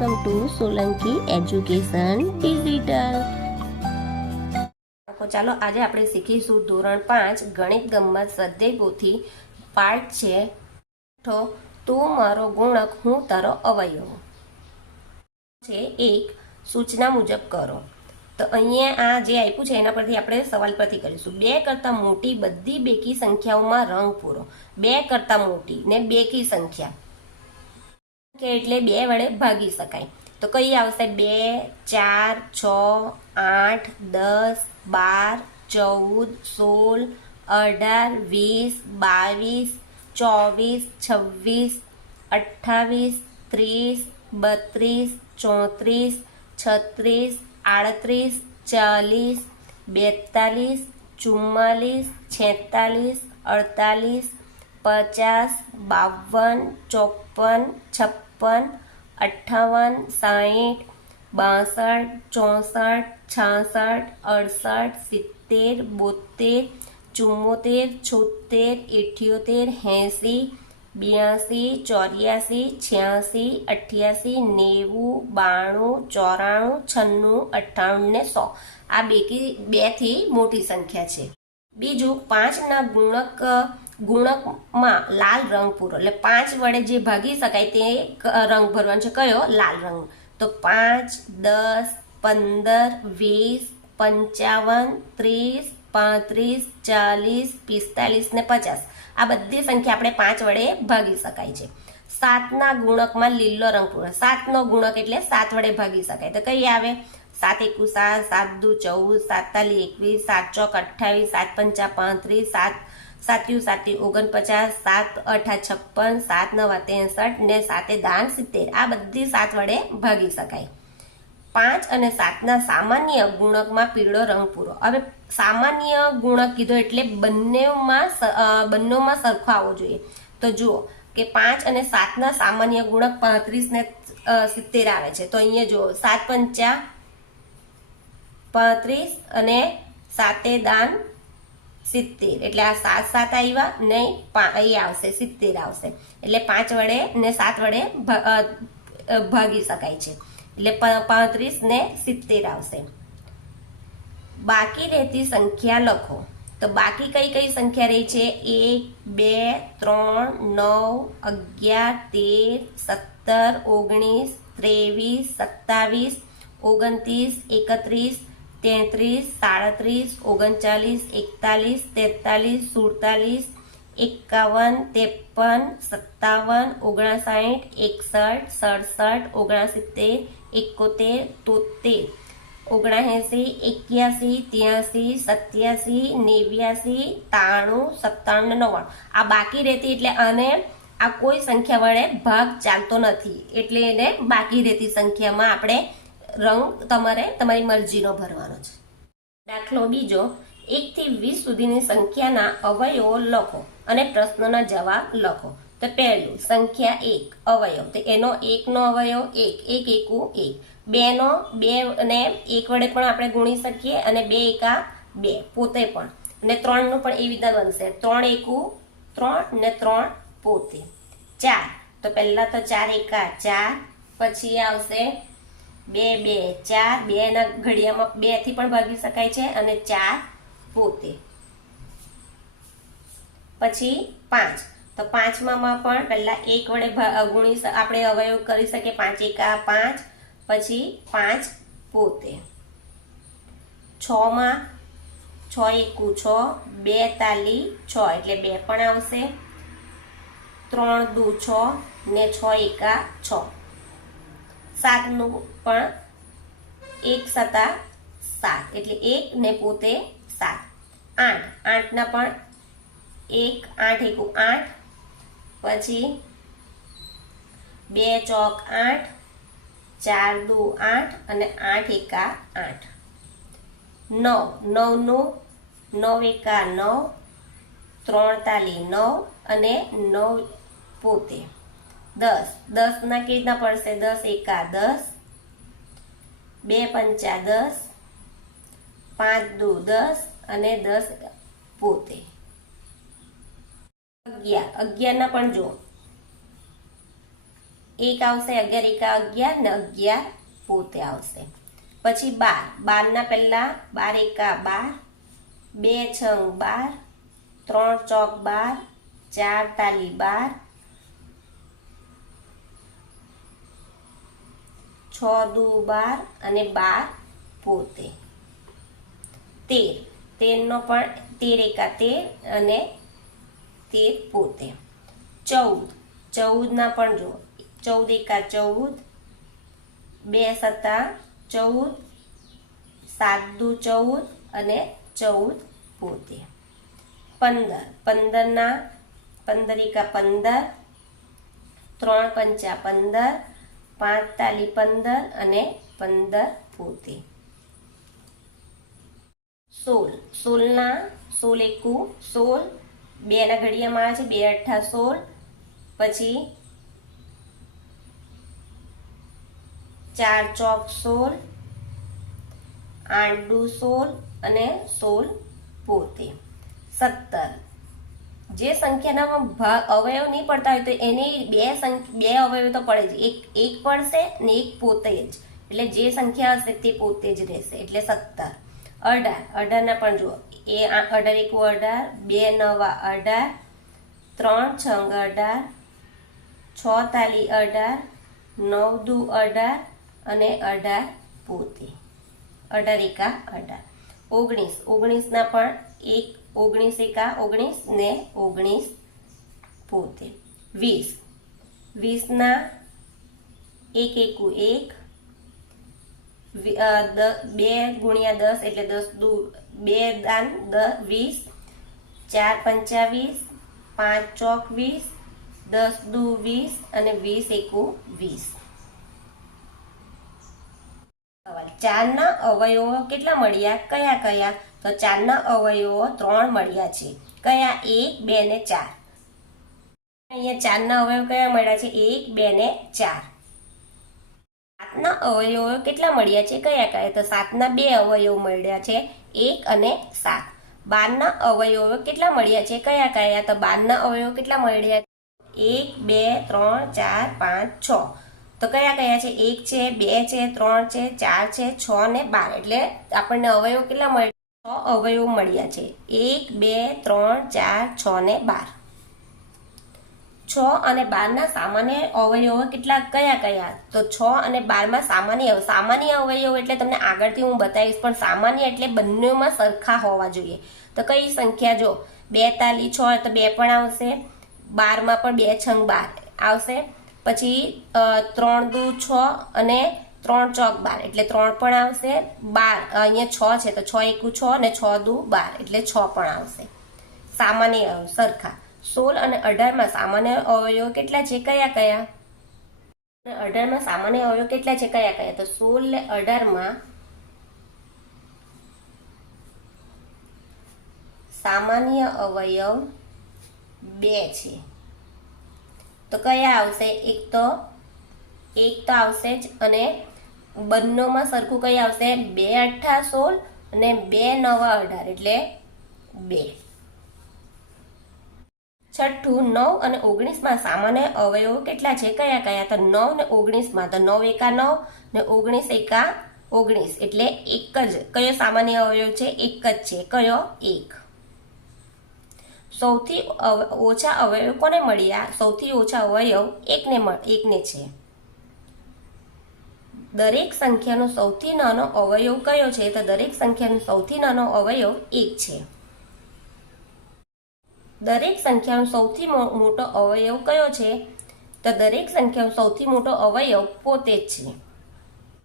Welcome to Solanki education digital. ચાલો આજે આપણે શીખીશું ધોરણ 5 ગણિત ગમ્મત સ્વાધ્યાય પોથી પાઠ છે તો તું મારો ગુણક હું તારો અવયવ છે। એક સૂચના મુજબ કરો। તો અહીંયા આ જે આપ્યું છે એના પરથી આપણે સવાલ પરથી કરીશું। 2 કરતાં મોટી બધી બેકી સંખ્યાઓમાં રંગ પૂરો। 2 કરતાં મોટી ને બેકી સંખ્યા એટલે 2 વડે ભાગી શકાય। તો કઈ આવશે? 2, 4, 6, 8, 10, 12, 14, 16, 18, 20, 22, 24, 26, 28, 30, 32, 34, 36, 40, 42, 44, 46, 48, 50, 52, 54, 56, 58, 60, 62, 64, 66, 68, 70, 72, 74, 78, 80, 82, 84, 88, 90, 92, 94, 96, 98 ને 100 આ બે થી મોટી સંખ્યા છે। બીજું 5 ના ગુણકમાં લાલ રંગ પૂરો। એટલે 5 વડે જે ભાગી શકાય તે રંગ ભરવાનો છે। કયો? લાલ રંગ। તો 5, 10, 15, 20, 55, 30, 35, 40, 45 ને 50 આ બધી સંખ્યા આપણે 5 વડે ભાગી શકાય છે। 7 ના ગુણકમાં લીલો રંગ પૂરો। 7 નો ગુણક એટલે 7 વડે ભાગી શકાય। તો કઈ આવે? 7 એકુ 7, 7 દુ 14, 7 તાલી 21, 7 ચોક 28, 7 પંચા 35, 7 સાત્યુ 49, 7 8 56, 7 9 63 ને 7 દાન 70 આ બધી 7 વડે ભાગી શકાય। 5 અને 7 ના સામાન્ય ગુણકમાં પીળો રંગ પૂરો। હવે સામાન્ય ગુણક કીધો એટલે બંનેમાં સરખો આવવો જોઈએ। તો જુઓ કે 5 અને 7 ના સામાન્ય ગુણક 35 ને 70 આવે છે। તો અહીંયા જુઓ 7 પંચા 35 અને 7 દાન 70 એટલે આ 7 7 આવ્યા નહીં, અહીં આવશે 70 આવશે। એટલે 5 વડે ને 7 વડે ભાગી શકાય છે। એટલે 35 ને 70 આવશે। બાકી રહેતી સંખ્યા લખો। તો બાકી કઈ કઈ સંખ્યા રહી છે? 1, 2, 3, 9, 11, 13, 17, 19, 23, 27, 31, 33, 39, 40, 41, 43, 44, 51, 53, 57, 59, 60, 61, 71, 73, 79, 81, 83, 89, 97 ને 99 આ બાકી રહેતી એટલે આને આ કોઈ સંખ્યા વડે ભાગ ચાલતો નથી એટલે એને બાકી રહેતી સંખ્યામાં આપણે રંગ તમારી મરજીનો ભરવાનો છે। દાખલો બીજો 1 થી 20 સુધીની સંખ્યાના અવયવો લખો અને પ્રશ્નોના જવાબ લખો। તો પહેલું સંખ્યા 1 અવયવ। તો એનો 1 નો અવયવ 1, 1 એકુ 1, 2 નો 2 ને 1 વડે પણ આપણે ગુણી શકીએ અને 2 એકા 2 પોતે પણ, અને 3 નું પણ એવી રીતના બનશે 3 એકુ 3 ને 3 પોતે। 4 તો પહેલા તો 4 એકા 4, પછી આવશે 2 2 4, 2 ના ઘડિયામાં 2 થી પણ ભાગી શકાય છે અને 4 પોતે। પછી 5 તો 5 માં પણ પહેલા 1 વડે ગુણી આપણે અવયવ કરી શકીએ 5 એકા 5, પછી 5 પોતે। 6 માં 6 એકુ 6, 2 તાલી 6 એટલે 2 પણ આવશે, 3 દુ 6 ને 6 એકા 6। 7 નું પણ 1 સતા 7 એટલે 1 ને પોતે 7। 8 8 ના પણ 1 8 એકુ 8, પછી 2 ચોક 8, 4 દુ 8 અને 8 એકા 8। 9 9 નું 9 એકા 9, 3 તાલી 9 અને 9 પોતે। 10 10 ના કેવી રીતના પડશે? 10 એકા 10, 2 પંચા 10, 5 દુ 10 અને 10 પોતે। 11 11 ના પણ જો 1 આવશે, 11 એકા 11 ને 11 પોતે આવશે. પછી 12, 12 ના પહેલા 12 એકા 12, 2 છંગ 12, 3 ચોક 12, 4 તાલી 12, 6 દુ 12 અને 12 પોતે. 13, 13 નો પણ 13 એકા 13 અને 13 પોતે. 14, 14 ના પણ જો 14 એકા 14, 2 સત્તા 14, 7 દુ 14 અને 14 પોતે. 15, 15 ના 15 એકા 15, 3 પંચા 15, 5 તાલી 15 અને 15 પોતે. 16, 16 ના 16 એકુ 16, 2 ના ઘડિયામાં આવે છે, 2 અઠ્ઠા 16, પછી 4 ચોક 16, 8 દુ 16 અને 16 પોતે. 17, જે સંખ્યાના અવયવ નહીં પડતા હોય તો એની બે અવયવ તો પડે જ, એક પડશે ને એક પોતે જ, એટલે જે સંખ્યા હશે તે પોતે જ રહેશે, એટલે 17. 18, 18 ના પણ જુઓ, 18 એકુ 18, 2 નવા 18, 3 છંગ 18, 6 તાલી 18, 9 દુ 18 અને 18 પોતે. 18 એકા 18. 19, 19 ના પણ 19 એકા 19 ને 19 પોતે. 20, 20 ના 1 એકુ 1, 2 ગુણ્યા 10 એટલે 10 દુ 2 દાન 20, 4 પંચા 20, 5 ચોક 20, 10 દુ 20 અને 20 એકુ 20. 4 ના અવયવો કેટલા મળ્યા? કયા કયા? તો 4 ના અવયવો 3 મળ્યા છે. કયા? 1, 2 ને 4. અહીંયા 4 ના અવયવ કયા મળ્યા છે? 1, 2 ને 4. 7 ના અવયવો કેટલા મળ્યા છે? કયા કયા? તો 7 ના 2 અવયવ મળ્યા છે, 1 અને 7. 12 ના અવયવો કેટલા મળ્યા છે? કયા કયા? તો 12 ના અવયવો કેટલા મળ્યા? 1, 2, 3, 4, 5, 6. તો કયા કયા છે? 1 છે, 2 છે, 3 છે, 4 છે, 6 ને 12. એટલે આપણને અવયવ કેટલા મળ્યા? 6 અવયવ મળ્યા છે. 1, 2, 3, 4, 6 ને 12. 6 અને 12 ના સામાન્ય અવયવો કેટલા કયા કયા? તો 6 અને 12 માં સામાન્ય અવયવ એટલે તમને આગળથી હું બતાવીશ, પણ સામાન્ય એટલે બંનેમાં સરખા હોવા જોઈએ. તો કઈ સંખ્યા? જો 2 તાલી 6 તો 2 પણ આવશે, 12 માં પણ 2 છંગ 12 આવશે, પછી 3 દુ 6 અને 3 ચોક 12 એટલે 3 પણ આવશે. 12 અહીંયા 6 છે તો 6 એકુ 6 અને 6 દુ 12 એટલે 6 પણ આવશે. સામાન્ય સરખા. 16 અને 18 માં સામાન્ય અવયવ કેટલા છે? કયા કયા? 18 માં સામાન્ય અવયવ કેટલા છે? કયા કયા? તો 16 ને 18 માં સામાન્ય અવયવ 2 છે. તો કયા આવશે? એક તો આવશે જ, અને બંનેમાં સરખું કઈ આવશે? 2 અઠ્ઠા 16 અને 2 નવા 18 એટલે 2. છઠ્ઠું, 9 અને 19 માં સામાન્ય અવયવો કેટલા છે? કયા કયા? તો 9 ને 19 માં, તો 9 એકા 9 ને 19 એકા 19 એટલે એક જ. કયો સામાન્ય અવયવ છે? એક જ છે. કયો? 1. સૌથી ઓછા અવયવ કોને મળ્યા? સૌથી ઓછા અવયવ એકને છે. દરેક સંખ્યાનો સૌથી નાનો અવયવ કયો છે? તો દરેક સંખ્યાનો સૌથી નાનો અવયવ 1 છે. દરેક સંખ્યાનો સૌથી મોટો અવયવ કયો છે? તો દરેક સંખ્યાનો સૌથી મોટો અવયવ પોતે જ છે.